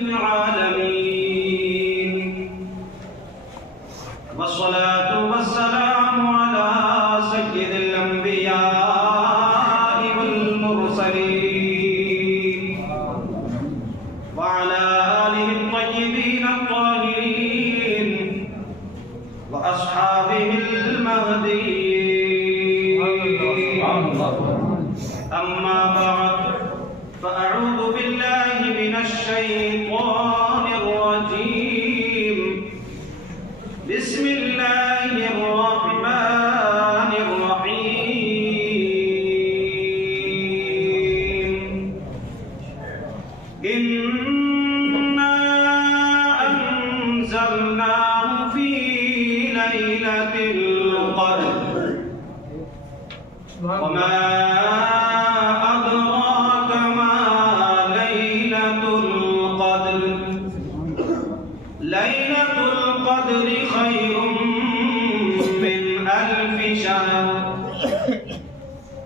العالمين والصلاة والسلام على سيد الأنبياء والمرسلين وعلى آله الطيبين الطاهرين وأصحابه المهديين أما بعد فأعوذ بالله من الشيطان الرجيم بسم الله الرحمن الرحيم إنا أنزلناه في ليلة القدر وما أدراك ما ليلة القدر ليلة القدر خير من 1000 شهر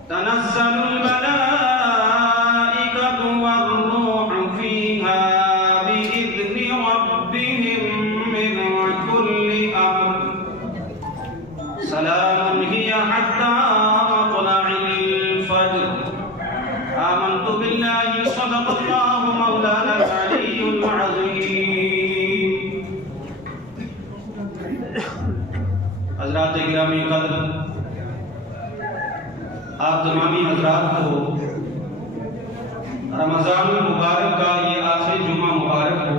تنزل الملائكة والروح فيها بإذن ربهم من كل أمر سلام هي حتى مطلع الفجر آمنت بالله صدق الله مولانا العلي العظيم حضرات گرامی قدر، آپ تمامی حضرات کو رمضان المبارک کا یہ آخری جمعہ مبارک ہو۔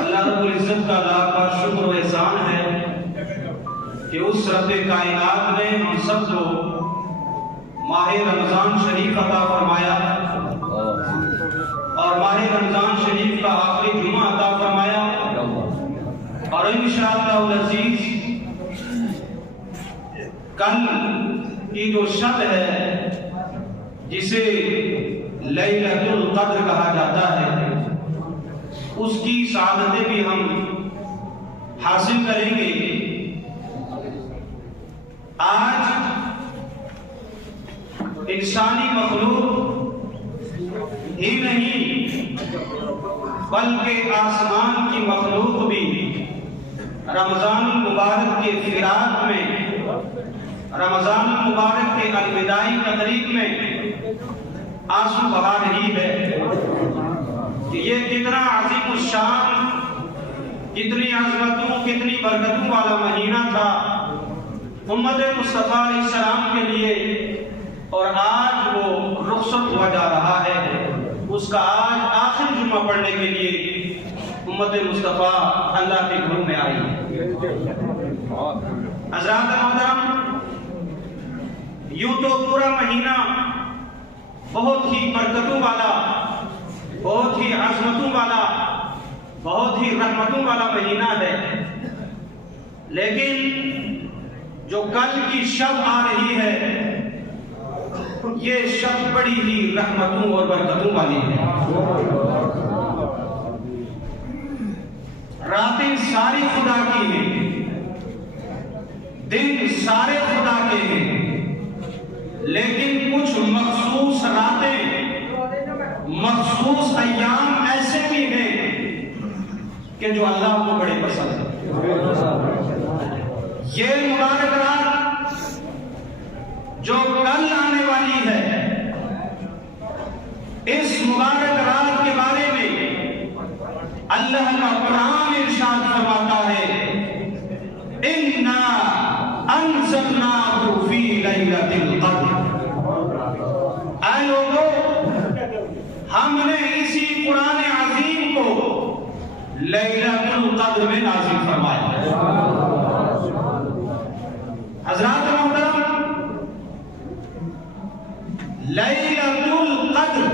اللہ رب العزت کا لاکھ بار شکر و احسان ہے کہ اس رب کائنات نے ہم سب کو ماہ رمضان شریف عطا فرمایا اور ماہ رمضان شریف کا آخری جمعہ عطا فرمایا، اور انشاءاللہ العزیز کل کی جو شب ہے جسے لیلۃ القدر کہا جاتا ہے، اس کی سعادتیں بھی ہم حاصل کریں گے۔ آج انسانی مخلوق ہی نہیں بلکہ آسمان کی مخلوق بھی رمضان المبارک کے فراق میں، رمضان المبارک کے الوداعی تقریب میں آنسو بہا رہی ہے کہ یہ کتنا عظیم الشان، کتنی عظمتوں، کتنی برکتوں والا مہینہ تھا امت مصطفیٰ علیہ السلام کے لیے، اور آج وہ رخصت ہوا جا رہا ہے۔ اس کا آج آخری جمعہ پڑھنے کے لیے امت مصطفیٰ اللہ کے گھروں میں آئی ہے۔ حضرات محترم، یوں تو پورا مہینہ بہت ہی برکتوں والا، بہت ہی عظمتوں والا، بہت ہی رحمتوں والا مہینہ ہے، لیکن جو کل کی شب آ رہی ہے یہ شب بڑی ہی رحمتوں اور برکتوں والی ہے۔ راتیں ساری خدا کی ہیں، دن سارے خدا کے ہیں، لیکن کچھ مخصوص راتیں، مخصوص ایام ایسے بھی ہیں کہ جو اللہ کو بڑے پسند ہیں۔ یہ مبارک رات جو کل آنے والی ہے، اس مبارک رات کے بارے میں اللہ کا قرآن ارشاد فرماتا ہے، اِنَّا أَنزَلْنَاهُ فِي لَيْلَةِ الْقَدْرِ۔ اے لوگو، ہم نے اسی قرآن عظیم کو لیلۃ القدر میں نازل فرمایا۔ حضرات محترم، لیلۃ القدر،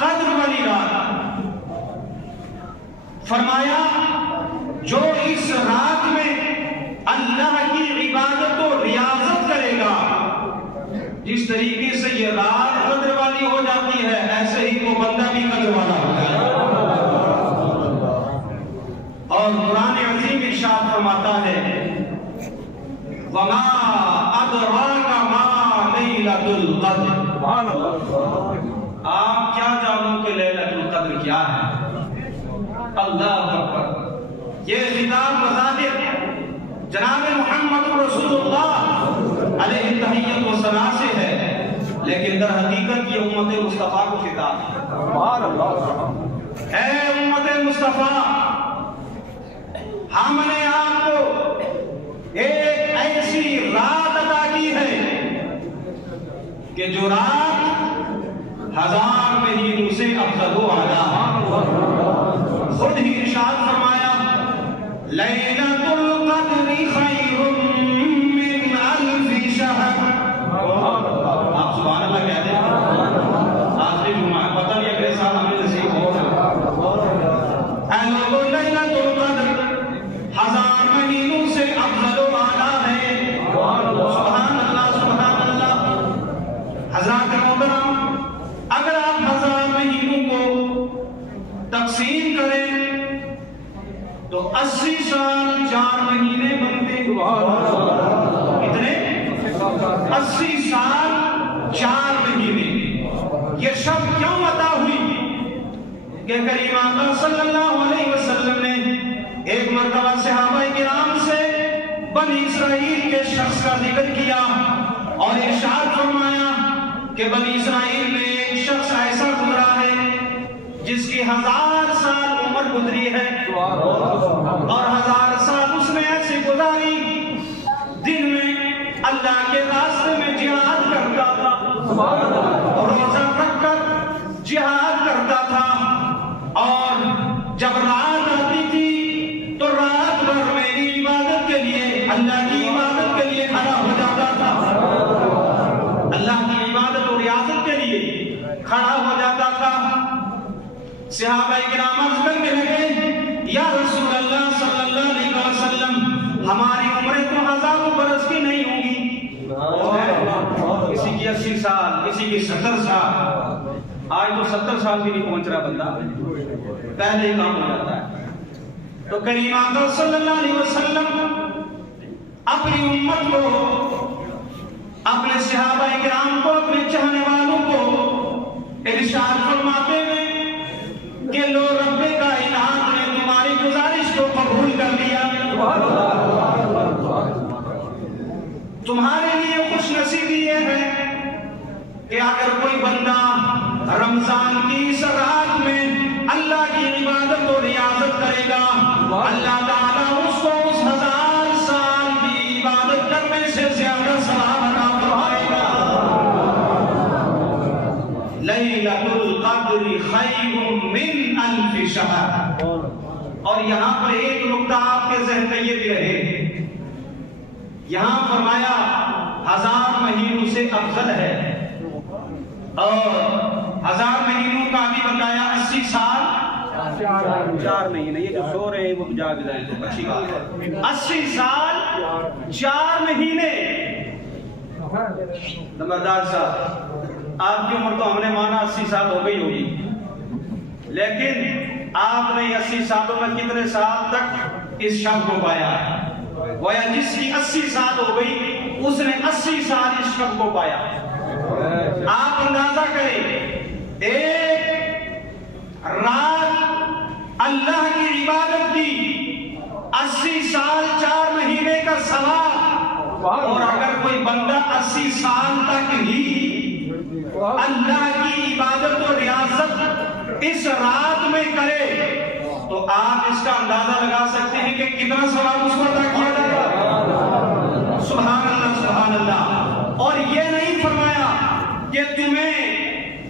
قدر والی رات، فرمایا جو اس رات میں اللہ کی عبادت و ریاضت کرے گا، جس طریقے سے یہ رات قدر والی ہو جاتی ہے، ایسے ہی وہ بندہ بھی قدر والا ہو جائے گا۔ اور قرآن عظیم ارشاد فرماتا ہے، وَمَا أَدْرَاكَ مَا لَيْلَةُ الْقَدْرِ۔ آپ کیا جانو کہ کیا ہے؟ اللہ اکبر۔ یہ خطاب بظاہر جناب محمد رسول اللہ علیہ التحیۃ والثناء سے ہے، لیکن در حقیقت یہ امت مصطفیٰ کو خطاب ہے۔ اے امت مصطفیٰ، ہم نے آپ کو ایک ایسی رات عطا کی ہے کہ جو رات 1000 مہینوں سے افضل و اعلیٰ۔ خود ہی ارشاد فرمایا لیلۃ القدر خیر من الف شہر۔ آپ سبحان اللہ کہتے ہیں، آخری جمعہ پتہ نہیں اگلے سال ہمیں نصیب ہو۔ اے لوگو، لیلۃ القدر 1000 مہینوں سے افضل و اعلیٰ ہے۔ سبحان اللہ سبحان اللہ۔ حضرات محترم، اگر آپ 1000 مہینوں کو تقسیم کریں تو 80 سال 4 مہینے بنتے ہیں۔ کتنے؟ 80 سال 4 مہینے۔ یہ شب کیوں عطا ہوئی کہ کریم آقا صلی اللہ علیہ وسلم نے ایک مرتبہ صحابہ کرام سے بنی اسرائیل کے شخص کا ذکر کیا اور ارشاد فرمایا کہ بنی اسرائیل میں ایک شخص ایسا گزرا ہے جس کی 1000 سال عمر گزری ہے، اور 1000 سال اس نے ایسے گزاری دن میں اللہ کے راستے میں جہاد کرتا تھا، روزہ رکھ کر جہاد کرتا تھا، اور جب رات آتی تھی تو رات بھر میری عبادت کے لیے، اللہ کی عبادت کے لیے کھڑا ہو جاتا تھا، اللہ کی عبادت اور ریاضت کے لیے کھڑا ہو جاتا تھا۔ صحابہ کرام عرض کرنے لگے یا رسول اللہ صلی اللہ علیہ وسلم، ہماری عمریں تو 1000 برس کی نہیں ہوں گی، کسی کی 80 سال، کسی کی 70 سال، آج تو 70 سال بھی نہیں پہنچ رہا بندہ، پہلے ہی کام ہو جاتا ہے۔ تو کریم آقا صلی اللہ علیہ وسلم اپنی امت کو، اپنے صحابہ کرام کو، اپنے چاہنے والوں کو ارشاد فرماتے ہیں کہ لو رب کائنات نے تمہاری گزارش کو قبول کر لیا، تمہارے لیے خوش نصیبی یہ ہے کہ اگر کوئی بندہ رمضان کی اس رات میں اللہ کی عبادت و ریاضت کرے گا، اللہ تعالیٰ اس کو اس 1000 سال کی عبادت کرنے سے زیادہ ثواب عطا فرمائے گا۔ لیلۃ القدر خیر من الف شہر۔ اور یہاں پر ایک نکتہ آپ کے ذہن میں یہ بھی رہے، یہاں فرمایا 1000 مہینوں سے افضل ہے، اور 1000 مہینوں کا بھی بتایا 80 سال 4 مہینے، یہ جو سو رہے ہیں وہ جاگ جائیں تو اچھی بات ہے، 80 سال 4 مہینے۔ نمبردار صاحب، آپ کی عمر تو ہم نے مانا 80 سال ہو گئی ہوگی، لیکن آپ نے 80 سالوں میں کتنے سال تک اس شب کو پایا؟ گویا جس کی 80 سال ہو گئی اس نے 80 سال اس شب کو پایا۔ آپ اندازہ کریں، ایک رات اللہ کی عبادت کی 80 سال 4 مہینے کا ثواب، اور اگر کوئی بندہ 80 سال تک ہی اللہ کی عبادت و ریاضت اس رات میں کرے تو آپ اس کا اندازہ لگا سکتے ہیں کہ کتنا ثواب اس کو عطا کیا جائے گا۔ سبحان اللہ سبحان اللہ۔ اور یہ نہیں فرمایا کہ تمہیں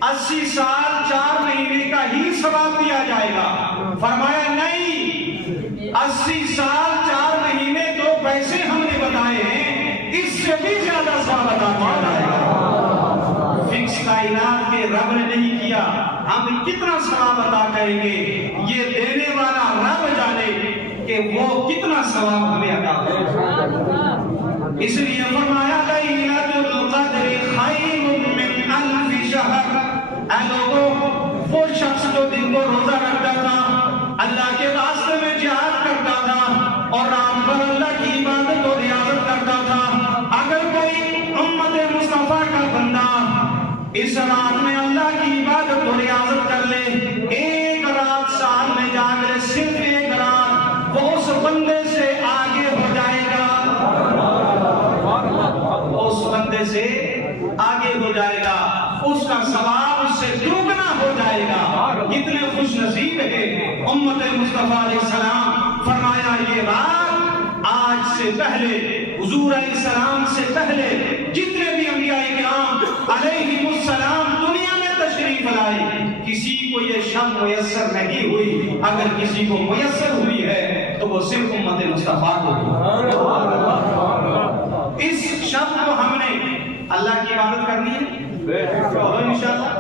80 سال 4 مہینے کا ہی ثواب دیا جائے گا، فرمایا نہیں، 80 سال 4 مہینے جو پیسے ہم نے بتائے ہیں اس سے بھی زیادہ ثواب عطا کیا جائے گا۔ فکس کائنات کے رب نے نہیں کیا، ہم کتنا ثواب عطا کریں گے یہ دینے والا رب جانے کہ وہ کتنا ثواب ہمیں عطا کرے گا۔ اس لیے فرمایا لیلۃ القدر خیر من الف شہر۔ اے لوگوں، وہ شخص جو دن کو روزہ رکھتا تھا، اللہ کے راستے میں جہاد کرتا تھا اور رات بھر اللہ کی عبادت و ریاضت کرتا تھا، اگر کوئی امت مصطفیٰ کا بندہ اس رات میں اللہ کی عبادت و ریاضت کر لے، ایک ہو جائے گا. کتنے خوش نصیب ہے امت مصطفیٰ علیہ السلام. فرمایا یہ رات آج سے پہلے حضور علیہ السلام سے پہلے جتنے بھی انبیاء کرام علیہم السلام دنیا میں تشریف لائے کسی کو یہ شب میسر نہیں ہوئی. اگر کسی کو میسر ہوئی ہے تو وہ صرف امت مصطفیٰ کو ہوئی. اس شب کو ہم نے اللہ کی عبادت کرنی ہے انشاءاللہ.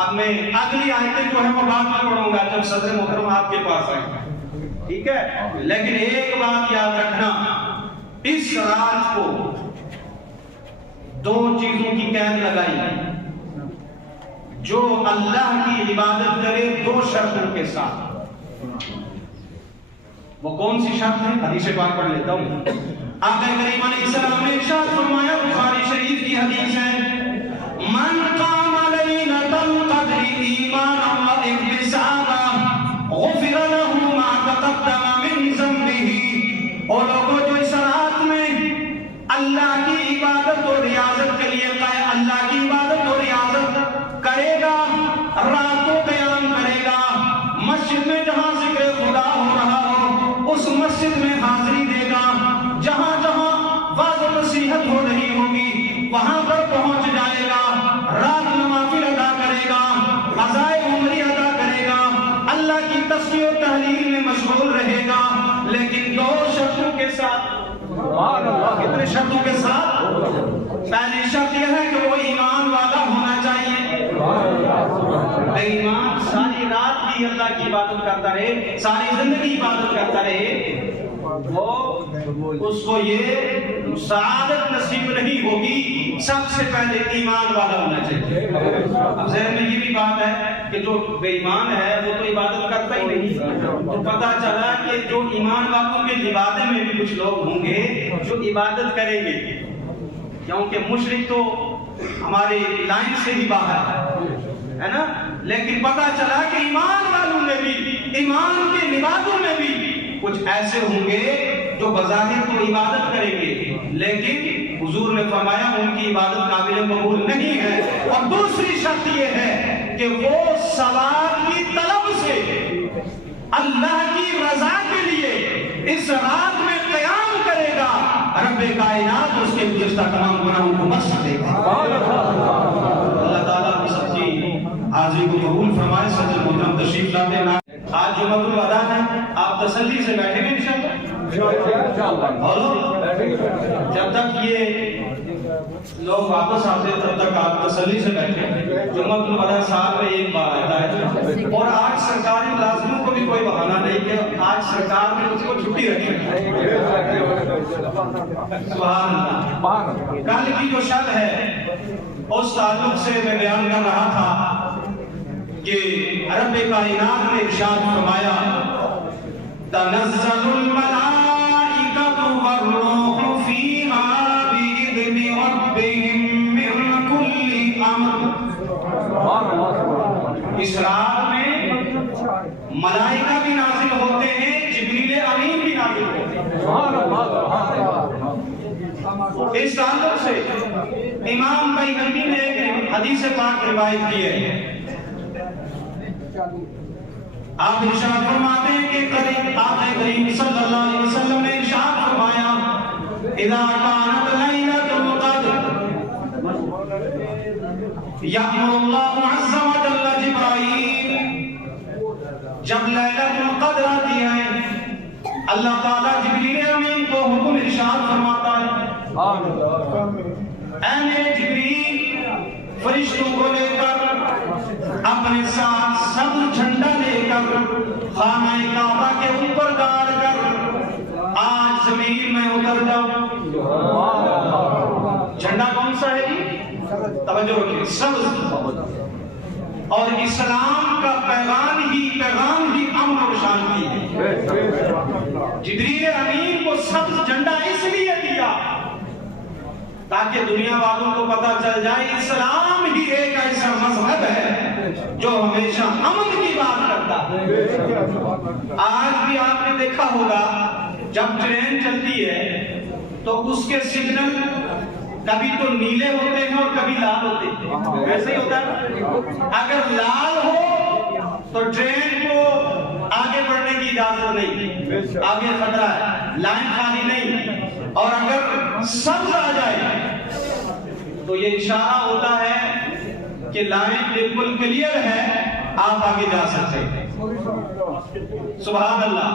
اب میں اگلی آیتیں جو ہے وہ بعد میں پڑھوں گا جب صدر محترم آپ کے پاس آئیں. ٹھیک ہے, لیکن ایک بات یاد رکھنا, اس رات کو دو چیزوں کی قید لگائی. جو اللہ کی عبادت کرے دو شرطوں کے ساتھ. وہ کون سی شرط ہے؟ حدیث پاک پڑھ لیتا ہوں. آقا کریم علیہ السلام نے ارشاد فرمایا, بخاری شریف کی حدیث ہے, من قام لیلۃ القدر ایمانا واحتسابا غفر له ما تقدم من ذنبه. اور لوگوں جو اس رات میں اللہ کی عبادت اور ریاضت کے لیے اللہ کی عبادت اور ریاضت کرے گا, رات کو قیام کرے گا, مسجد میں جہاں ذکر خدا ہو رہا ہو اس مسجد میں حاضری دے گا, جہاں جہاں واعظ و نصیحت ہو رہی ہوگی وہاں پر پہنچ جائے گا, رات نوافل ادا کرے گا, قضائے عمری ادا کرے گا, اللہ کی تسبیح و تحلیل میں مشغول رہے گا, لیکن دو شرطوں کے ساتھ. کتنے شرطوں کے ساتھ؟ پہلی شرط یہ ہے کہ وہ ایمان والا ہونا چاہیے. ایمان ساری رات بھی اللہ کی عبادت کرتا رہے, ساری زندگی عبادت کرتا رہے, وہ اس کو یہ سعادت نصیب نہیں ہوگی. سب سے پہلے ایمان والا ہونا چاہیے. اب ذہن میں یہ بھی بات ہے کہ جو بے ایمان ہے وہ تو عبادت کرتا ہی نہیں. تو پتہ چلا کہ جو ایمان والوں کے لبادے میں بھی کچھ لوگ ہوں گے جو عبادت کریں گے, کیونکہ مشرک تو ہماری لائن سے ہی باہر ہے نا, لیکن پتہ چلا کہ ایمان والوں میں بھی, ایمان کے لبادوں میں بھی کچھ ایسے ہوں گے جو بظاہر تو عبادت کریں گے لیکن حضور نے فرمایا ان کی عبادت قابل قبول نہیں ہے. اور دوسری شرط یہ ہے کہ وہ ثواب کی طلب سے اللہ کی رضا کے لیے اس رات میں قیام کرے گا, رب کائنات اس کے گزشتہ تمام گناہوں کو بخش دے گا. اللہ تعالیٰ ہم سب کی حاضری کو قبول فرمائے. صدر محترم تشریف لاتے ہیں. آج جمعۃ الوداع ہے, آپ تسلی سے بیٹھیں گے انشاءاللہ. اور جب تک یہ لوگ واپس آتے تب تک آپ تسلی سے بیٹھیں. جمعۃ الوداع سال میں ایک بار آتا ہے, اور آج سرکاری ملازموں کو بھی کوئی بہانہ نہیں کہ آج سرکار نے اس کو چھٹی رکھی ہے. سبحان اللہ. کل کی جو شب ہے اس تعلق سے میں بیان کر رہا تھا کہ رب کائنات نے ارشاد فرمایا, تنزل الملائکۃ والروح فیہا بإذن ربہم من کل امر. اس رات میں ملائکہ بھی نازل ہوتے ہیں, جبریل امین بھی نازل ہوتے ہیں. اس تعلق سے امام بیہقی نے ایک حدیث پاک روایت کی ہے. آپ ارشاد فرماتے ہیں کہ آقا کریم صلی اللہ علیہ وسلم نے ارشاد فرمایا, اذا كانت ليلة القدر يأمر الله عز وجل جبرائيل. جب لیلۃ القدر آتی ہے اللہ تعالیٰ جبریل امین کو حکم ارشاد فرماتا ہے, اے میرے جبریل فرشتوں کو لے کر اپنے ساتھ سبز جھنڈا لے کر خانہ کعبہ کے اوپر گاڑ کر آج زمین میں اتر جاؤ. جھنڈا کون سا ہے جی؟ توجہ رکھیں, سبز. اور اسلام کا پیغام ہی امن اور شانتی ہے. جبریل امین کو سبز جھنڈا اس لیے دیا تاکہ دنیا والوں کو پتا چل جائے اسلام ہی ایک ایسا مذہب ہے جو ہمیشہ امن کی بات کرتا ہے. آج بھی آپ نے دیکھا ہوگا جب ٹرین چلتی ہے تو اس کے سگنل کبھی تو نیلے ہوتے ہیں اور کبھی لال ہوتے ہیں، ایسے ہی ہوتا ہے۔ اگر لال ہو تو ٹرین کو آگے بڑھنے کی اجازت نہیں، آگے خطرہ ہے، لائن خالی نہیں، اور اگر سبز آ جائے تو یہ اشارہ ہوتا ہے کہ لائن بالکل کلیئر ہے، آپ آگے جا سکتے ہیں۔ سبحان اللہ،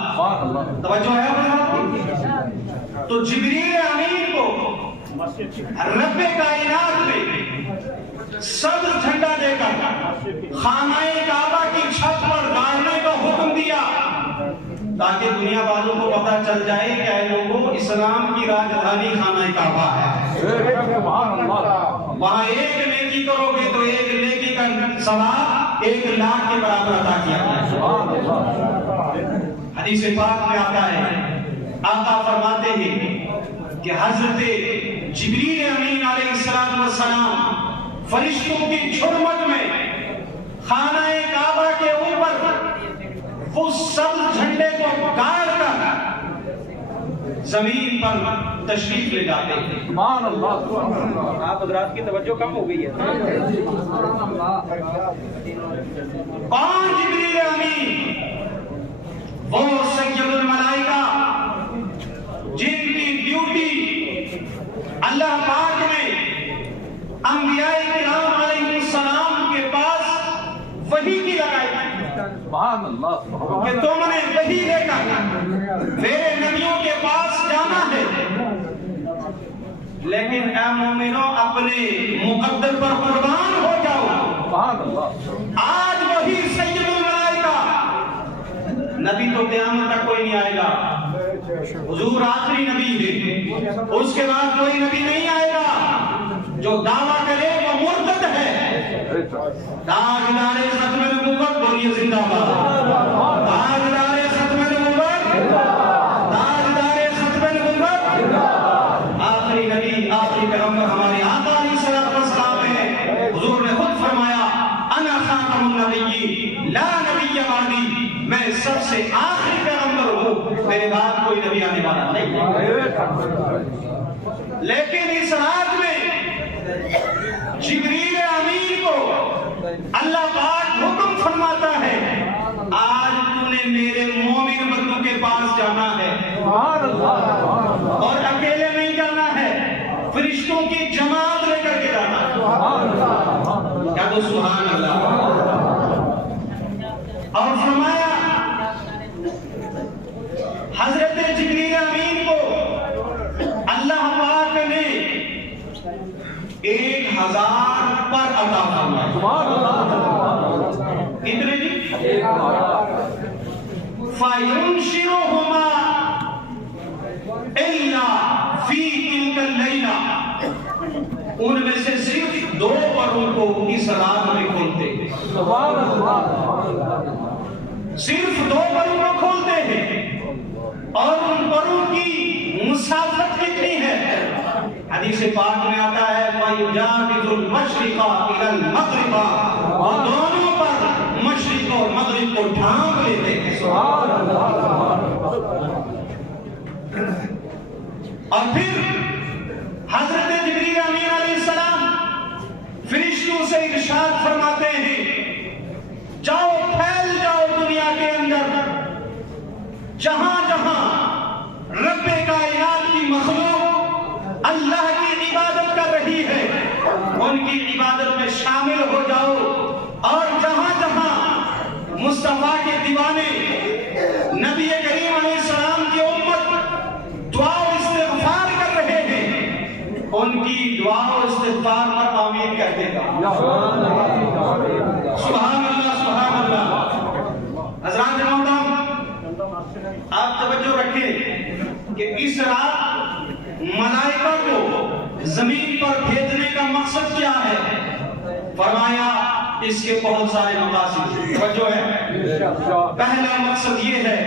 توجہ ہے بھائی؟ تو جبریل امین کو رب کائنات میں سبز جھنڈا دے کر خانہ کعبہ کی چھت پر گاڑنے کا حکم دیا تاکہ دنیا والوں کو پتہ چل جائے کہ اے لوگوں، اسلام کی راجدھانی خانہ کعبہ ہے، وہاں ایک نیکی کرو گے تو ایک نیکی کا ثواب 1,00,000 کے برابر عطا کیا جائے۔ حدیث پاک میں آتا ہے، آقا فرماتے ہیں کہ حضرت جبریل امین علیہ السلام فرشتوں کی جھرمٹ میں خانہ کعبہ کے اوپر اس سبز جھنڈے کو گاڑ کر زمین پر تشریف لے جاتے ہیں۔ سبحان اللہ، آپ حضرات کی توجہ کم ہو گئی ہے۔ کون جبریل امین؟ وہ سید الملائکہ جن کی ڈیوٹی اللہ پاک نے انبیاء کرام علیہ السلام کے پاس وحی کی لگائی کہ تم نے وحی لے کر میرے نبیوں کے پاس جانا ہے، لیکن اے مومنو اپنے مقدر پر قربان ہو جاؤ۔ آج وہی سید الملائکہ، نبی تو قیامت تک کوئی نہیں آئے گا، حضور آخری نبی ہے، اس کے بعد کوئی نبی نہیں آئے گا، جو دعویٰ کرے وہ مرتد ہے۔ تاجدار ختم نبوت بولیے زندہ باد، تاجدار ختم نبوت، تاجدار ختم نبوت، آخری نبی آخری پیغمبر ہمارے آقا علیہ السلام ہے۔ حضور نے خود فرمایا انا خاتم النبیین لا نبی بعدی، میں سب سے آخری پیغمبر ہوں، میرے بعد کوئی نبی آنے والا نہیں ہے۔ لیکن اس رات میں جبریل امین کو اللہ پاک حکم فرماتا ہے، آج تو نے میرے مومن بندوں کے پاس جانا ہے، اور اکیلے نہیں جانا ہے، فرشتوں کی جماعت لے کر کے جانا ہے۔ کیا تو سبحان اللہ۔ اور فرمایا حضرت جبریل امین کو اللہ پاک نے 1,000 پر عطا فرمایا۔ کتنے جی؟ فَيُنشِرُهُمَا إِلَّا فِي تِلْكَ اللَّيْلَةِ، ان میں سے صرف 2 پروں کو اس رات میں کھولتے ہیں، صرف 2 پروں کو کھولتے ہیں، اور ان پروں کی مسافت کتنی ہے؟ حدیث پاک میں آتا ہے فَيُجَاوِزُ الْمَشْرِقَ إِلَى الْمَغْرِبَ، اور دونوں پر مشرق اور مغرب کو ڈھانپ لیتے ہیں۔ اور پھر حضرت جبریل امین علیہ السلام فرشتوں سے ارشاد فرماتے ہیں، جاؤ پھیل جاؤ دنیا کے اندر، جہاں جہاں رب کائنات کی مخلوق اللہ کی عبادت کر رہی ہے ان کی عبادت میں شامل ہو جاؤ، اور جہاں جہاں مصطفیٰ کے دیوانے نبی کریم علیہ السلام کی امت دعا و استغفار کر رہے ہیں ان کی دعا و استغفار پر آمین کہتے گا۔ سبحان اللہ، سبحان اللہ۔ حضرات محترم، آپ توجہ رکھیں کہ اس رات ملائکہ کو زمین پر بھیجنے کا مقصد کیا ہے؟ فرمایا اس کے بہت سارے مقاصد توجہ ہے۔ پہلا مقصد یہ ہے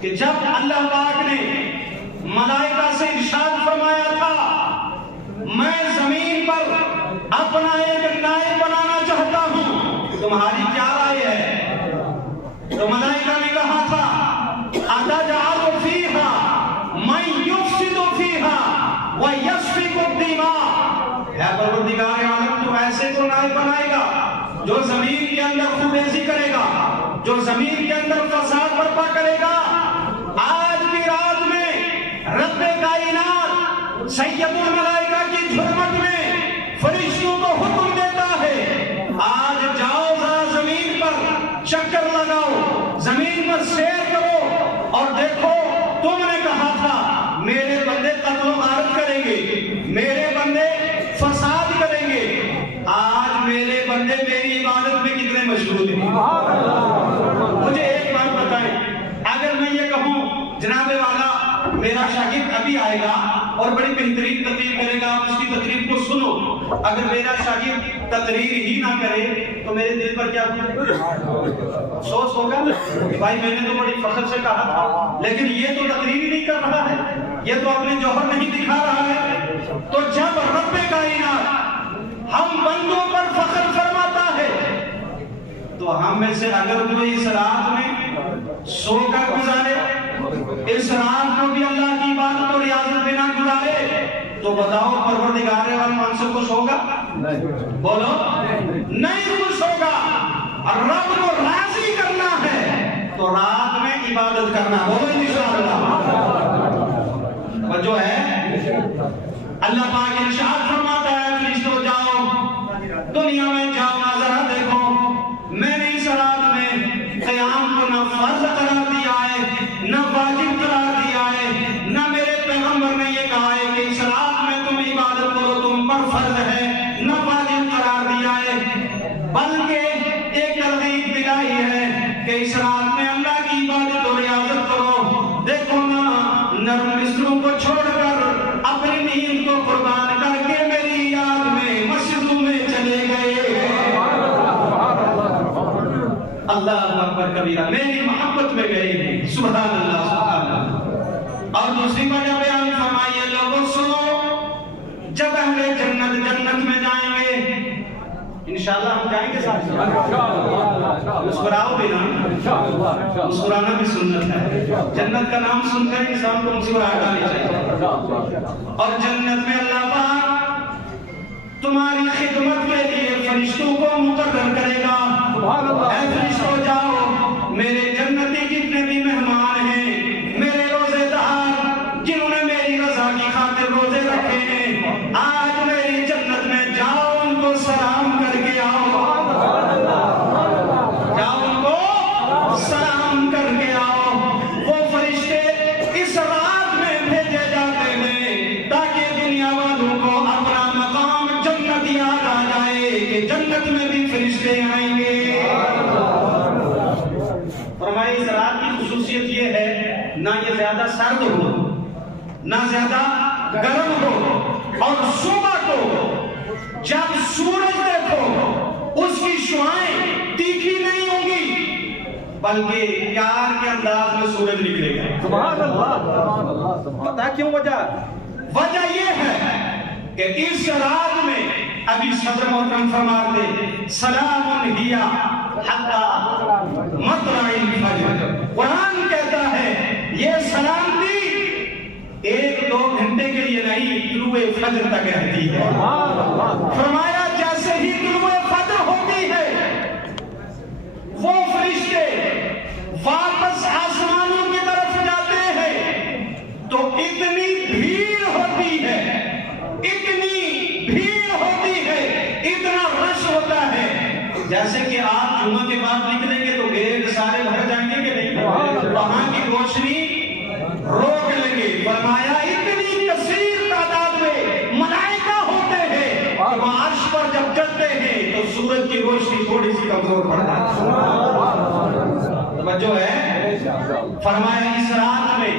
کہ جب اللہ پاک نے ملائکہ سے ارشاد فرمایا تھا میں زمین پر اپنا ایک نائب بنانا چاہتا ہوں، تمہاری کیا رائے ہے؟ تو ملائکہ نے کہا تھا أَتَجْعَلُ فِيهَا مَن يُفْسِدُ فِيهَا وَيَسْفِكُ الدِّمَاءَ، زمین کے اندر خوریزی کرے گا، جو زمین کے اندر فساد برپا کرے گا، آج کی رات میں رب کائنات سید الملائکہ کی جھرمٹ میں فرشتوں کو حکم دیتا ہے، آج جاؤ ذرا زمین پر چکر لگاؤ، زمین پر سیر کرو اور دیکھو تم نے کہا تھا میرے بندے قتل و غارت کریں گے، میرے بندے فساد کریں گے، آج میرے بندے میری عبادت میں کتنے مشغول ہیں۔ مجھے ایک بات بتائیں، اگر میں یہ کہوں جناب والا میرا شاگرد ابھی آئے گا اور بڑی بہترین تقریر کرے گا، آپ اس کی تقریر کو سنو، اگر میرا شاگرد تقریر ہی نہ کرے تو میرے دل پر کیا افسوس ہوگا کہ بھائی میں نے تو بڑی فخر سے کہا تھا، لیکن یہ تو تقریر ہی نہیں کر رہا ہے، یہ تو اپنے جوہر نہیں دکھا رہا ہے۔ تو جب رب کائنات ہم بندوں پر فخر فرماتا ہے تو ہم میں سے اگر کوئی اس رات میں سو کر گزارے، اس رات کو بھی اللہ کی عبادت اور ریاضت بنا گزارے، تو بتاؤ پروردگار عالم سے خوش ہوگا؟ بولو نہیں خوش ہوگا۔ اور رب کو راضی کرنا ہے تو رات میں عبادت کرنا، بولو انشاءاللہ۔ جو ہے اللہ پاک ارشاد فرماتا ہے فرشتوں جاؤ دنیا میں جاؤ، ذرا دیکھو میں نے اس رات میں قیام کو نہ فرض قرار دیا ہے نہ واجب قرار دیا ہے، نہ میرے پیغمبر نے یہ کہا ہے کہ اس رات میں تم عبادت کرو تم پر فرض ہے، نہ واجب قرار دیا ہے، بلکہ ایک ترغیب دلائی ہے کہ اس رات میں اللہ کی عبادت اور ریاضت کرو۔ دیکھو نا نرم بستروں کو چھوڑ کر اپنی نیند کو قربان کر کے میری یاد میں مسجدوں میں چلے گئے، اللہ اکبر کبیرہ، میری محبت میں گئے، سبحان اللہ سبحان اللہ۔ اور دوسری وجہ بیان فرمائیے لوگوں سنو، جب اہل جنت جنت میں جائیں گے، انشاءاللہ ہم جائیں گے ساتھ، مسکراؤ بھی نا، مسکرانا بھی سنت ہے، جنت کا نام سن کر انسان کو مسکراہٹ آنی چاہیے۔ اور جنت میں اللہ پاک تمہاری خدمت کے لیے فرشتوں کو مقرر کرے گا، اے فرشتوں جاؤ میرے جنتی جتنے بھی مہمان ہیں، میرے روزے دار جنہوں نے میری رضا کی خاطر روزے رکھے ہیں، آج میری جنت میں جاؤ ان کو سلام کر کے آؤ، جاؤ ان کو سلام کر کے آؤ۔ وہ فرشتے اس رات میں بھیجے جاتے ہیں تاکہ دنیا والوں کو اپنا مقام جنت یاد آ جائے کہ جنت میں بھی فرشتے آئیں گے۔ فرمائے اس رات کی خصوصیت یہ ہے نہ یہ زیادہ سرد ہو نہ زیادہ گرم ہو، اور صبح کو جب سورج دیکھو اس کی شعائیں تیکھی نہیں ہوں گی بلکہ پیار کے انداز میں سورج نکلے گا۔ سبحان اللہ۔ پتہ کیوں وجہ یہ ہے کہ اس رات میں ابھی صدر محترم فرماتے سلام ہی حتی مطلع الفجر، قرآن کہتا ہے یہ سلامتی ایک دو گھنٹے کے لیے نہیں طلوع فجر تک رہتی ہے۔ فرمایا جیسے ہی طلوع فجر ہوتی ہے وہ فرشتے واپس آسمانوں کی طرف جاتے ہیں تو اتنی بھیڑ ہوتی ہے، اتنی بھیڑ ہوتی ہے، اتنا رش ہوتا ہے، جیسے کہ آپ جمعہ کے بعد نکلیں گے تو گیٹ سارے بھر جائیں گے کہ نہیں، وہاں کی روشنی روک لیں گے۔ فرمایا اتنی کثیر تعداد میں ملائکہ ہوتے ہیں کہ وہ عرش پر جب چلتے ہیں تو سورج کی روشنی تھوڑی سی کمزور پڑ جاتی ہے۔ توجہ ہے، فرمایا اس رات میں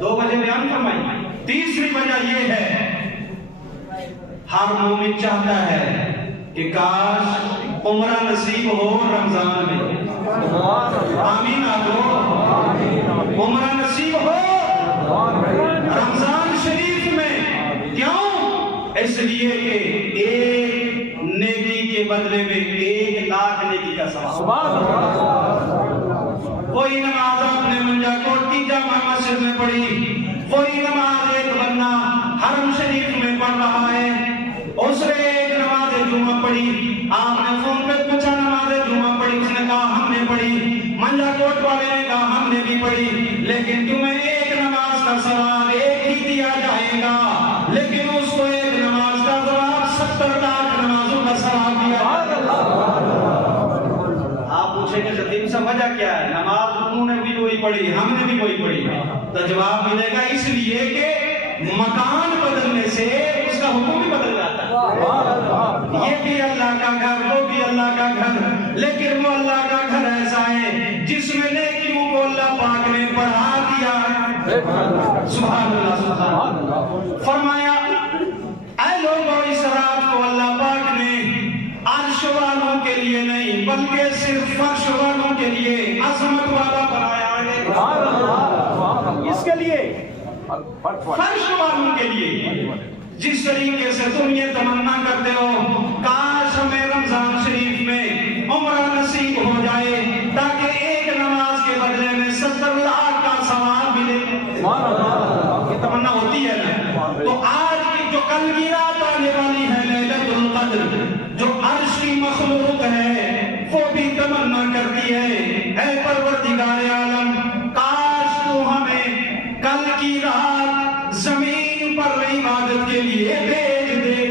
دو وجہ بیان فرمائی، تیسری وجہ یہ ہے ہر مومن چاہتا ہے کہ کاش عمرہ نصیب ہو رمضان میں، آمین آدھو، عمرہ نصیب ہو رمضان شریف میں۔ کیوں؟ اس لیے کہ ایک نیکی کے بدلے میں 1,00,000 نیکی کا ثواب۔ کوئی نماز اپنے منجا کوٹ کی جامع مسجد میں پڑھی، کوئی نماز ایک بندہ حرم شریف میں پڑھ رہا ہے، اس نے ایک نماز جمعہ پڑھی، آپ نے فون پہ پوچھا کیا ہے؟ نماز انہوں نے بھی وہی پڑھی، ہم نے بھی وہی پڑھی. تو جواب ملے گا اس لیے کہ مکان بدلنے سے اس کا حکم بھی بدل جاتا ہے. یہ بھی اللہ کا گھر، وہ بھی اللہ کا گھر، لیکن وہ اللہ کا گھر ایسا ہے جس میں نیکیوں کو اللہ پاک نے بڑھا دیا. سبحان اللہ سبحان اللہ. فرمایا اے لوگوں اس رات کو اللہ پاک نے عرش والوں کے لیے نہیں بلکہ صرف فرش والوں کے لیے عظمت والا بنایا ہے. اس کے لیے فرش والوں کے لیے. جس طریقے سے تم یہ تمنا کرتے ہو کاش ہمیں رمضان شریف میں عمرہ نصیب ہو جائے تاکہ ایک نماز کے بدلے میں 70 لاکھ کا ثواب ملے. یہ تمنا ہوتی ہے نا. تو آج کی جو کل کی رات آنے والی ہے لیلۃ القدر، جو عرش کی مخلوق ہے، وہ بھی تمنا کرتی ہے اے پروردگار عالم کاش تو ہمیں کل کی رات زمین پر عبادت کے لیے بھیج دے.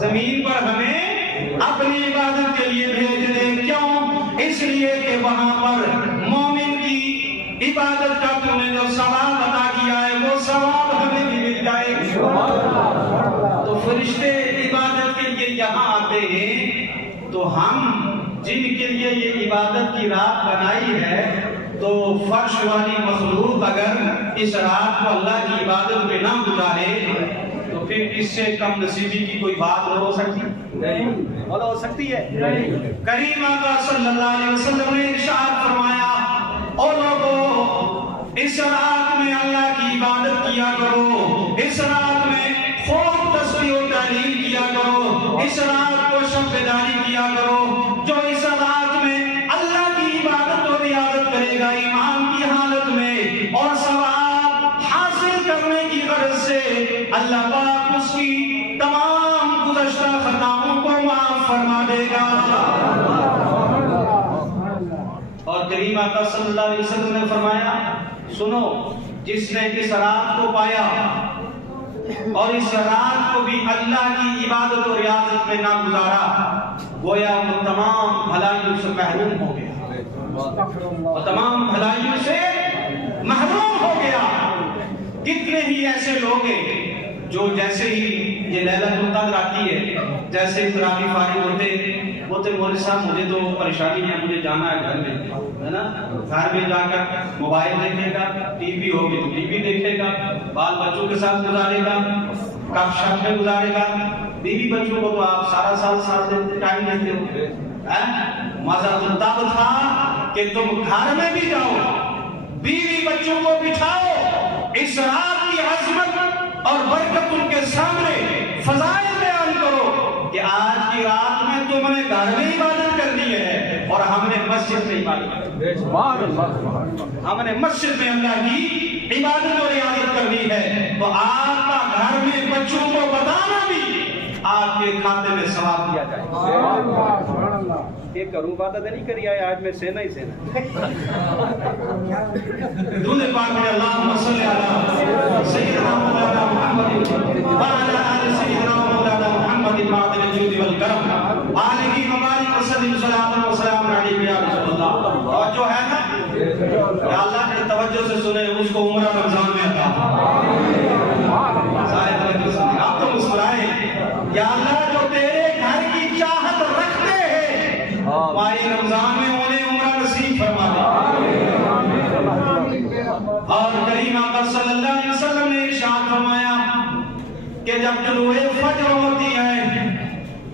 زمین پر ہمیں اپنی عبادت کے لیے بھیج دے. کیوں؟ اس لیے کہ وہاں پر مومن کی عبادت کا تو نے جو ثواب عطا کیا ہے وہ ثواب ہمیں بھی مل جائے. تو فرشتے عبادت کے لیے یہاں آتے ہیں تو ہم جن کے لیے یہ عبادت کی رات بنائی ہے تو فرش والی مخلوق اگر اس رات کو اللہ کی عبادت میں نہ گزارے تو پھر اس سے کم نصیبی کی کوئی بات نہ ہو سکتی؟ نہیں ہو سکتی ہے. کریم آقا صلی اللہ علیہ وسلم نے ارشاد فرمایا او لوگو اس رات میں اللہ کی عبادت کیا کرو، اس رات میں خوب تسبیح و تحلیل کیا کرو، اس رات کو شب بیداری کیا کرو. جو اس رات میں اللہ کی عبادت و ریاضت کرے گا ایمان کی حالت میں اور ثواب حاصل کرنے کی غرض سے اللہ پاک اس کی تمام گزشتہ خطاؤں کو معاف فرما دے گا. اور کریم آقا صلی اللہ علیہ وسلم نے فرمایا سنو جس نے اس رات کو پایا اور اس رات کو بھی اللہ کی عبادت و ریاضت میں نہ گزارا گویا وہ تمام بھلائیوں سے محروم ہو گیا، وہ تمام بھلائیوں سے محروم ہو گیا. کتنے ہی ایسے لوگ ہیں جو جیسے ہی یہ لیلۃ القدر آتی ہے جیسے تراویح فارغ ہوتے مولوی صاحب مجھے تو پریشانی ہے، مجھے جانا ہے گھر میں، ہے نا. گھر میں جا کر موبائل دیکھے گا، ٹی وی ہوگی تو ٹی وی دیکھے گا، بال بچوں کے ساتھ گزارے گا، گپ شپ میں گزارے گا. بیوی بچوں کو تو آپ سارا سال ٹائم دیتے ہو. مزہ تو تب تھا کہ تم گھر میں بھی جاؤ، بیوی بچوں کو بٹھاؤ، اس رات کی عظمت اور برکت ان کے سامنے فضائل بیان کرو کہ آج کی رات میں تم نے گھر میں عبادت کرنی ہے اور ہم نے مسجد میں عبادت کرنی ہے. ہم نے مسجد میں اللہ کی عبادت اور ریاضت کرنی ہے. تو آپ کا گھر میں بچوں کو بتانا بھی آپ کے کھاتے میں ثواب دیا جائے. ایک کروں بات نہیں کری آئے آج میں سینا ہی سینا. درود پاک میں اللہم صلی علی سیدنا مولانا محمد وعلی آل سیدنا مولانا محمد معدن الجود والکرم آلہ مبارک وسلم صلاۃ و سلام علیہ یا رسول اللہ. توجہ ہے نا یا اللہ نے توجہ سے سنے اس کو عمرہ رمضان میں عطا. سارے توجہ سے آپ تو مسکرائیں. یا اللہ جو تیرے گھر کی چاہت رکھتے ہیں ماہ رمضان میں انہیں عمرہ نصیب فرما دے. اور کریم آقا صلی اللہ علیہ وسلم نے ارشاد فرمایا کہ جب طلوع فجر ہوتی ہے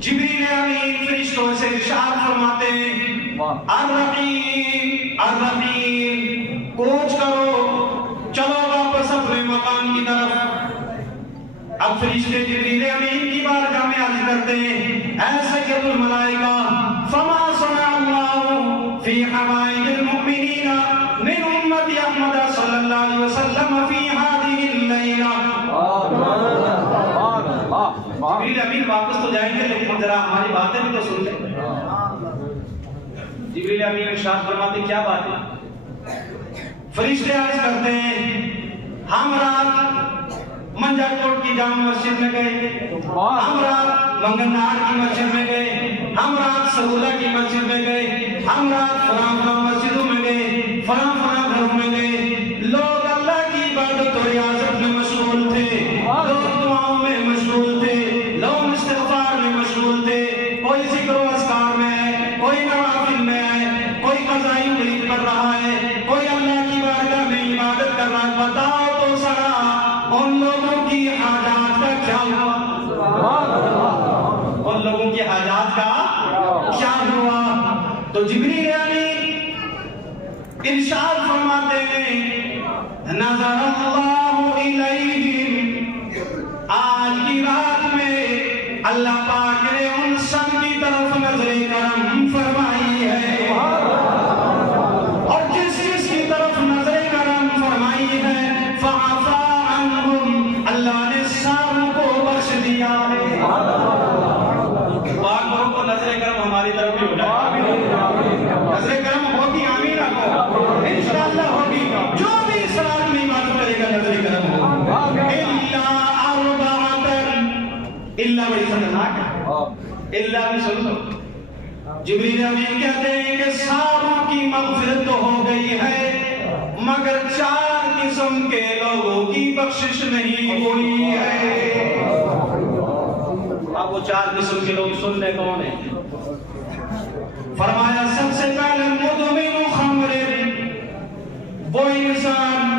جبریل امین فرشتوں سے ارشاد فرماتے ہیں الرحیم الرحیم کوچ کرو چلو واپس اپنے مکان کی طرف. اب فرشتے جبریل امین کی بارگاہ میں عرض کرتے ہیں اے سید الملائکہ فما صنع اللہ فی حوائج المؤمنین من امت احمد صلی اللہ علیہ وسلم فی هذه اللیلہ. جبریل امین واپس تو جائیں گے لیکن ذرا ہماری باتیں بھی تو سن لیں. جبریل امین ارشاد فرماتے کیا بات ہے؟ فرشتے عرض کرتے ہیں ہم رات منجا کوٹ کی جامع مسجد میں گئے، ہم رات منگنار کی مسجد میں گئے، ہم رات سہولہ کی مسجد میں گئے، ہم ہم رات فلاں مسجدوں میں گئے، فلاں گھروں میں گئے، لوگ اللہ کی عبادت و ریاضت میں مشغول تھے، لوگ دعاؤں میں مشغول تھے، لوگ استغفار میں مشغول تھے، کوئی ذکر و اذکار میں ہے، کوئی نوافل میں ہے، کوئی قضائی مرید پڑھ رہا ہے، کوئی اللہ کی بارگاہ میں عبادت کر رہا ہے۔ بتاؤ تو سرا ان لوگوں کی حاجات کا کیا ہوا؟ ان لوگوں کی حاجات کا کیا ہوا؟ تو جبریل امین ارشاد فرماتے ہیں نظر اللہ الیہم، آج کی رات میں اللہ پاک نے ان سب کی طرف نظر کرم فرمائی ہے، اور جس کی طرف نظر کرم فرمائی ہے فعفا عنہم، اللہ نے سب کو بخش دیا ہے۔ پاک کو نظر کرم ہماری طرف بھی ہو جائے، نظر کرم ہوگی، آمین رکھو، انشاءاللہ ہوگی۔ جو بھی اس رات میں عبادت کرے گا نظر کرم ہوگا۔ الا اربعۃ، الا بڑی خطرناک ہے، الا بھی سن لو۔ جبریل امین کہتے ہیں کہ ساروں کی مغفرت تو ہو گئی ہے، مگر 4 قسم کے لوگوں کی بخشش نہیں ہوئی ہے۔ اب وہ 4 قسم کے لوگ سننے کون ہیں؟ فرمایا سب سے پہلے مدمن خمر، وہ انسان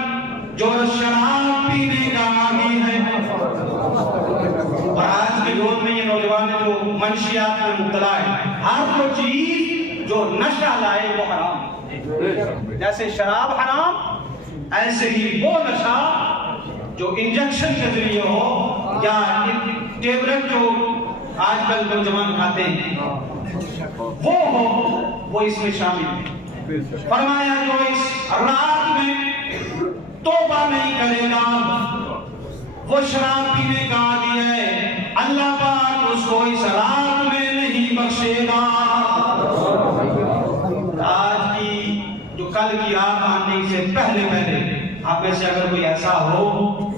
جو شراب پینے کا عادی ہے۔ اور آج کے دور میں یہ نوجوان جو منشیات میں مبتلا ہے، ہر وہ چیز جو نشہ لائے وہ حرام ہے۔ جیسے شراب حرام، ایسے ہی وہ نشہ جو انجیکشن کے ذریعے ہو یا ٹیبلٹ جو آج کل نوجوان کھاتے ہیں وہ ہو، وہ اس میں شامل ہے۔ فرمایا جو اس رات میں توبہ نہیں کرے گا وہ شراب پینے کا عادی ہے، اللہ پاک اس کو اس رات میں نہیں بخشے گا۔ آج کی جو کل کی رات آنے سے پہلے آپ میں سے اگر کوئی ایسا ہو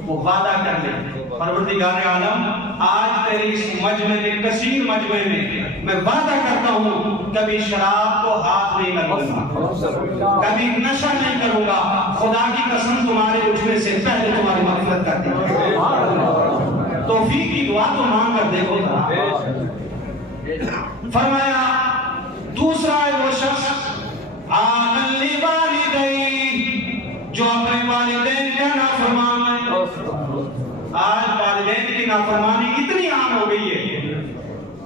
وہ وعدہ کر لے، پروردگار عالم آج تیرے اس مجمع میں، کثیر مجمع میں میں وعدہ کرتا ہوں کبھی شراب کو ہاتھ نہیں لگاؤں گا، کبھی نشہ نہیں کروں گا، خدا کی قسم تمہارے اٹھنے سے پہلے تمہاری مغفرت کر دیں گے۔ توفیق کی دعا تو مانگ کر دیکھو ذرا۔ فرمایا دوسرا ہے وہ شخص آمن لوالدیہ، جو اپنے والدین کا نافرمان ہے۔ آج والدین کی نافرمانی اتنی عام ہو گئی ہے،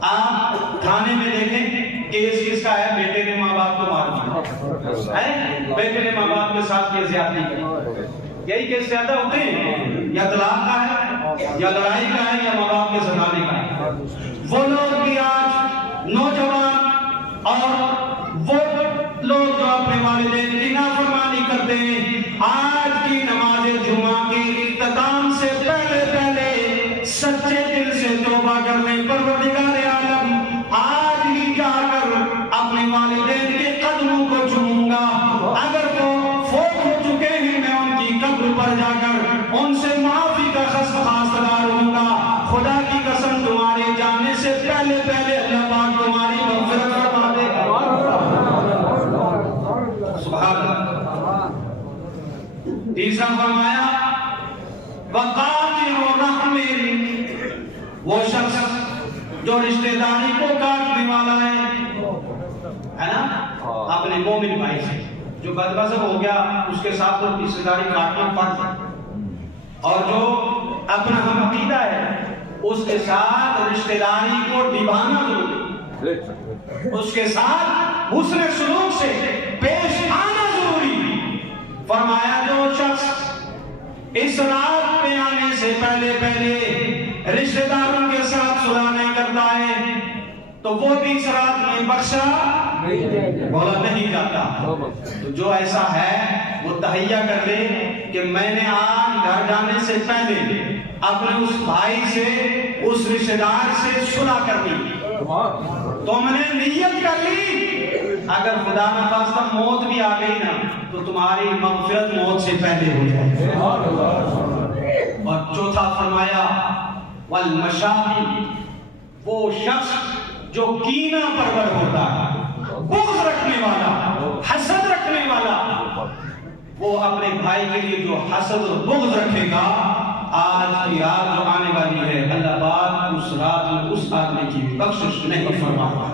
آپ تھانے میں دیکھیں کیس کس کا ہے، بیٹے نے ماں باپ کو مار دیا ہے، بیٹے نے ماں باپ کے ساتھ یہ زیادتی کی، یہی کیس زیادہ ہوتے ہیں، یا طلاق کا ہے یا لڑائی کا ہے یا ماں باپ کے ستانے کا ہے۔ وہ لوگ بھی آج نوجوان اور وہ لوگ جو اپنے والدین کی نافرمانی کرتے ہیں، آج کی نماز جمعہ کے اختتام سے پہلے سچے دل سے توبہ کر لیں۔ پروردگار عالم آج ہی جا کر اپنے والدین کے قدموں کو چوموں گا، اگر وہ فوت ہو چکے ہیں میں ان کی قبر پر جا کر ان سے معافی کا خواستگار ہوں گا۔ خدا کی قسم تمہارے جانے سے پہلے اللہ پاک تمہاری مغفرت فرما دے گا۔ سبحان اللہ۔ تیسرا فرمایا وقاتل الرحم، وہ شخص جو رشتہ داری کو کاٹنے والا ہے نا، اپنے مومن بھائی سے جو بدمذہب ہو گیا اس کے ساتھ تو رشتہ داری کاٹنا فرض ہے، اور جو اپنا ہم عقیدہ ہے اس کے ساتھ رشتہ داری کو نبھانا ضروری، اس کے ساتھ حسن سلوک سے پیش آنا ضروری۔ فرمایا جو شخص اس رات میں آنے سے پہلے رشتہ داروں کے ساتھ صلح نہیں کرتا ہے تو وہ بھی اس رات میں بخشا بولا نہیں جاتا۔ تو جو ایسا ہے وہ تہیہ کر لے کہ میں نے آج گھر جانے سے پہلے اپنے اس بھائی سے، اس رشتہ دار سے صلح کرنی، تو میں نے نیت کر لی، اگر خدا نخواستہ موت بھی آ گئی نا تو تمہاری مغفرت موت سے پہلے ہو جائے۔ اور چوتھا فرمایا والمشاقی، وہ شخص جو کینہ پرور ہوتا ہے، بغض رکھنے والا، وہ اپنے بھائی کے لیے جو حسد اور بغض رکھے گا، آج کی رات جو آنے والی ہے، اللہ پاک اس رات میں اس آدمی کی بخشش نہیں فرمائے گا۔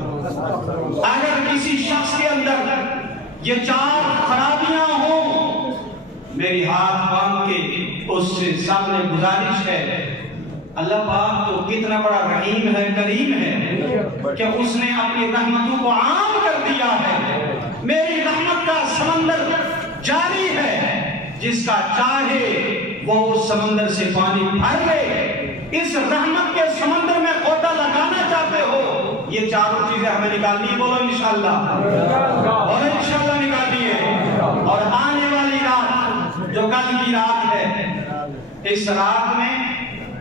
اگر کسی شخص کے اندر یہ 4 خرابیاں ہوں، میری ہاتھ باندھ کے اس سے سامنے گزارش ہے، اللہ پاک تو کتنا بڑا رحیم ہے، کریم ہے کہ اس نے اپنی رحمتوں کو عام کر دیا ہے۔ میری رحمت کا سمندر جاری ہے، جس کا چاہے وہ اس سمندر سے پانی بھر لے۔ اس رحمت کے سمندر میں غوطہ لگانا چاہتے ہو، یہ 4 چیزیں ہمیں نکالنی، بولو انشاءاللہ، بولو انشاءاللہ نکالنی ہے۔ اور آنے والی رات جو کل کی رات ہے، اس رات میں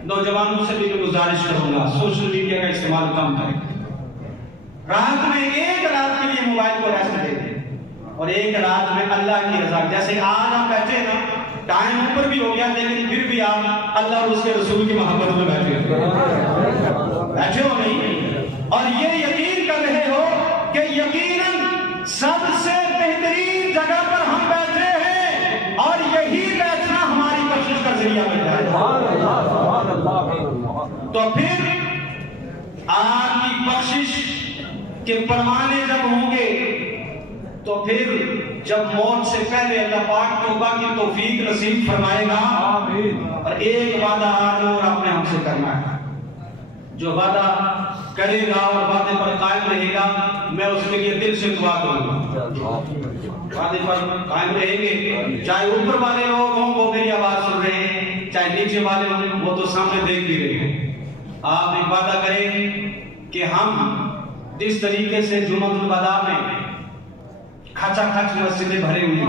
نوجوانوں سے بھی میں گزارش کروں گا سوشل میڈیا کا استعمال کم کریں۔ رات میں ایک رات کے لیے موبائل کو ریسٹ دے دیں، اور ایک رات میں اللہ کی رضا، جیسے آج آپ بیٹھے نا، ٹائم اوپر بھی ہو گیا لیکن پھر بھی آپ اللہ اور اس کے رسول کی محبت میں بیٹھے ہو نہیں، اور یہ یقین کر رہے ہو کہ یقیناً سب سے بہترین جگہ پر ہم بیٹھے ہیں، اور یہی بیٹھنا ہماری بخشش کا ذریعہ بن جائے۔ تو پھر آپ کی بخشش کے پیمانے جب ہوں گے، تو پھر جب موت سے پہلے اللہ پاک توبہ کی توفیق نصیب فرمائے گا۔ اور ایک وعدہ آج اور آپ نے ہم سے کرنا ہے، جو وعدہ کرے گا اور وعدے پر قائم رہے گا، میں اس کے لیے دل سے دعا کروں گا۔ وعدے پر قائم رہیں گے، چاہے اوپر والے لوگ ہوں وہ میری آواز سن رہے ہیں، چاہے نیچے والے ہوں وہ تو سامنے دیکھ بھی رہے ہیں۔ آپ ایک وعدہ کریں کہ ہم جس طریقے سے جمعۃ الوداع میں کھچا کھچ مسجدیں بھرے ہوئی ہیں،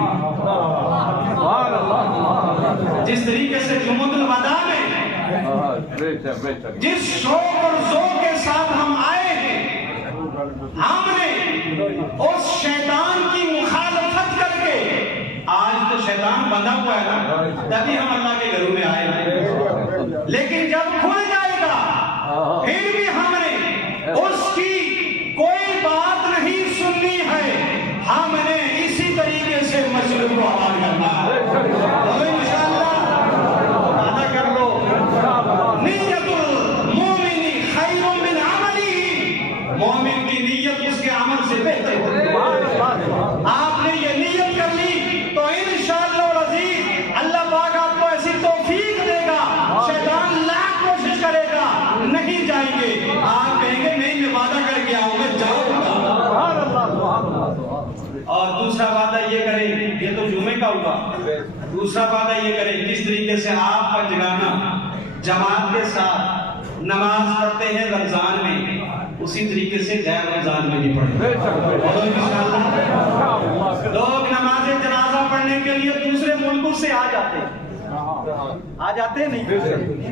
جس طریقے سے جمعۃ الوداع میں جس شوق اور ذوق کے ساتھ ہم آئے ہیں، ہم نے اس شیطان کی مخالفت کر کے، آج تو شیطان بندہ ہوا ہے نا، تبھی ہم اللہ کے گھروں میں آئے ہیں، لیکن جب کھل جائے گا پھر بھی ہم نے اس کی کوئی بات نہیں سننی ہے، ہم نے اسی طریقے سے مسجد کو آباد کرنا ہے۔ تو انشاءاللہ وعدہ کر لو، نیت المومن خیر من عملہ، مومن کی نیت اس کے عمل سے بہتر ہوتی ہے۔ آپ نے یہ نیت کر لی تو انشاءاللہ العزیز اللہ پاک آپ کو ایسی توفیق دے گا، شیطان لاکھ کوشش کرے گا، نہیں جائیں گے، آپ کہیں گے نہیں میں وعدہ کر کے آؤں گا، جاؤں گا۔ اور دوسرا وعدہ یہ کریں، یہ تو جمعے کا ہوا، دوسرا وعدہ یہ کریں جس طریقے سے آپ کا جگانا جماعت کے ساتھ نماز پڑھتے ہیں رمضان میں، اسی طریقے سے غیر رمضان میں بھی پڑھیں۔ اور انشاءاللہ لوگ نماز جنازہ پڑھنے کے لیے دوسرے ملکوں سے آ جاتے نہیں،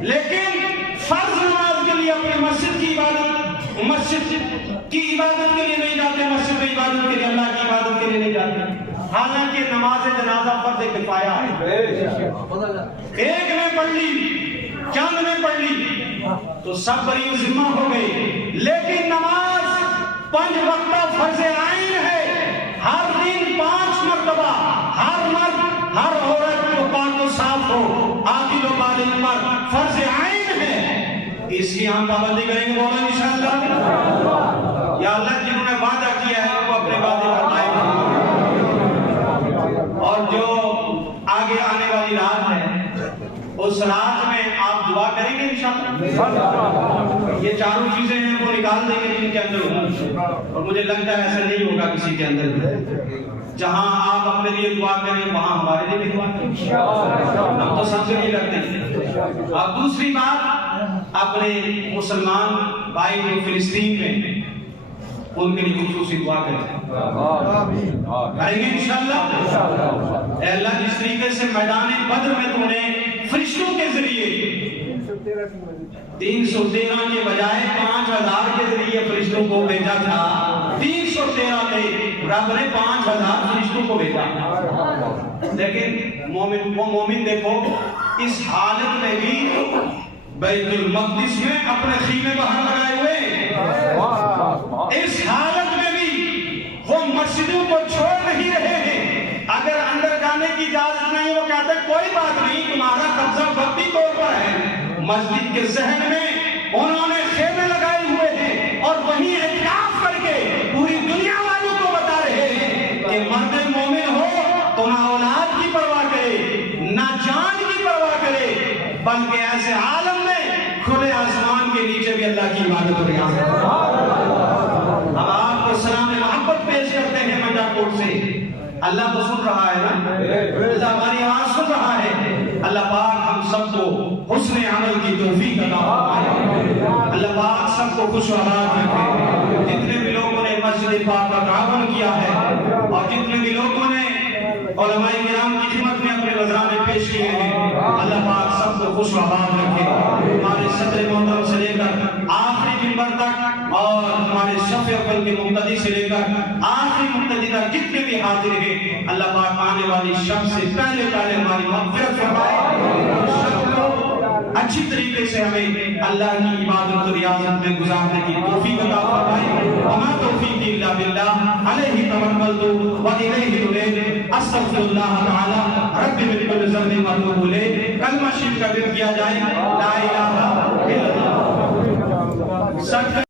لیکن فرض نماز کے لیے اپنے مسجد کی عبادت کے لیے نہیں جاتے، مسجد میں عبادت کے لیے، اللہ کی عبادت کے لیے نہیں جاتے، حالانکہ نماز جنازہ فرض کفایہ ہے، ایک نے پڑھ لی، چند نے پڑھ لی تو سب بری ذمہ ہو گئی، لیکن نماز 5 وقتہ فرض عین ہے، ہر دن 5 مرتبہ، ہر مرد ہر عورت کو پاک و صاف ہو، عاقل و بالغ پر فرض عین ہے، اس کی ہم پابندی کریں گے، بولو انشاءاللہ۔ یا اللہ جنہوں نے وعدہ کیا ہے وہ اپنے وعدے پر قائم رہیں، اور جو آگے آنے والی رات ہے اس رات میں آپ دعا کریں گے انشاءاللہ۔ یہ 4 چیزیں ہیں وہ نکال دیں گے جن کے اندر ہوگا، اور مجھے لگتا ہے ایسا نہیں ہوگا کسی کے اندر بھی، جہاں آپ اپنے لیے دعا کریں وہاں ہمارے لیے بھی دعا کریں، ہم تو سب سے نہیں کرتے ہیں۔ اور دوسری بات، اپنے مسلمان بھائی جو فلسطین میں، ان کے لیے خصوصی دعا کریں گے انشاءاللہ۔ اے اللہ جس طریقے سے میدان بدر میں تو نے فرشتوں کے ذریعے 313 کے بجائے 5000 کے ذریعے فرشتوں کو بھیجا تھا، 313 تھے، رب نے 5000 فرشتوں کو بھیجا، لیکن مومن دیکھو اس حالت میں بھی بیت المقدس میں اپنے خیمے باہر لگائے ہوئے، اس حالت میں بھی وہ مسجدوں کو چھوڑ نہیں رہے ہیں۔ اگر اندر جانے کی اجازت بات نہیں، تمہارا قبضہ وقتی طور پر ہے۔ مسجد کے ذہن میں انہوں نے خیمے لگائے ہوئے ہیں اور وہیں اعتراف کر کے پوری دنیا والوں کو بتا رہے ہیں کہ مرد مومن ہو تو نہ اولاد کی پرواہ کرے نہ جان کی پرواہ کرے، بلکہ ایسے عالم میں کھلے آسمان کے نیچے بھی اللہ کی عبادت ہو رہی ہے۔ اب آپ کو سلام محبت پیش کرتے ہیں منڈا کوٹ سے۔ اللہ تو سن رہا ہے نا، اللہ ہماری آواز سن رہا ہے۔ اللہ پاک ہم سب کو حسن عمل کی توفیق عطا فرمائے، اللہ پاک سب کو خوش و آباد رکھے۔ جتنے بھی لوگوں نے مسجد پاک کا تعاون کیا ہے اور جتنے بھی لوگوں نے علماء کرام کی خدمت میں اپنے نذرانے پیش کیے ہیں، اللہ پاک سب کو خوش و آباد رکھے۔ ہمارے صدر محترم سے لے کر آخری منبر تک اور ہمارے شفیع اول کے مقتدی سے لے کر آخری مقتدی تک جتنے بھی حاضر ہیں، اللہ پاک آنے والی شب سے پہلے ہماری مغفرت فرمائے، اچھی طریقے سے ہمیں اللہ کی عبادت و ریاضت میں گزارنے کی توفیق عطا فرمائے۔ وما توفیقی الا باللہ، علیہ توکلت و الیہ انیب، استغفر اللہ تعالی رب من کل ذنب واتوب الیہ۔ کلمہ شریف کا ذکر کیا جائے، لا الہ الا اللہ۔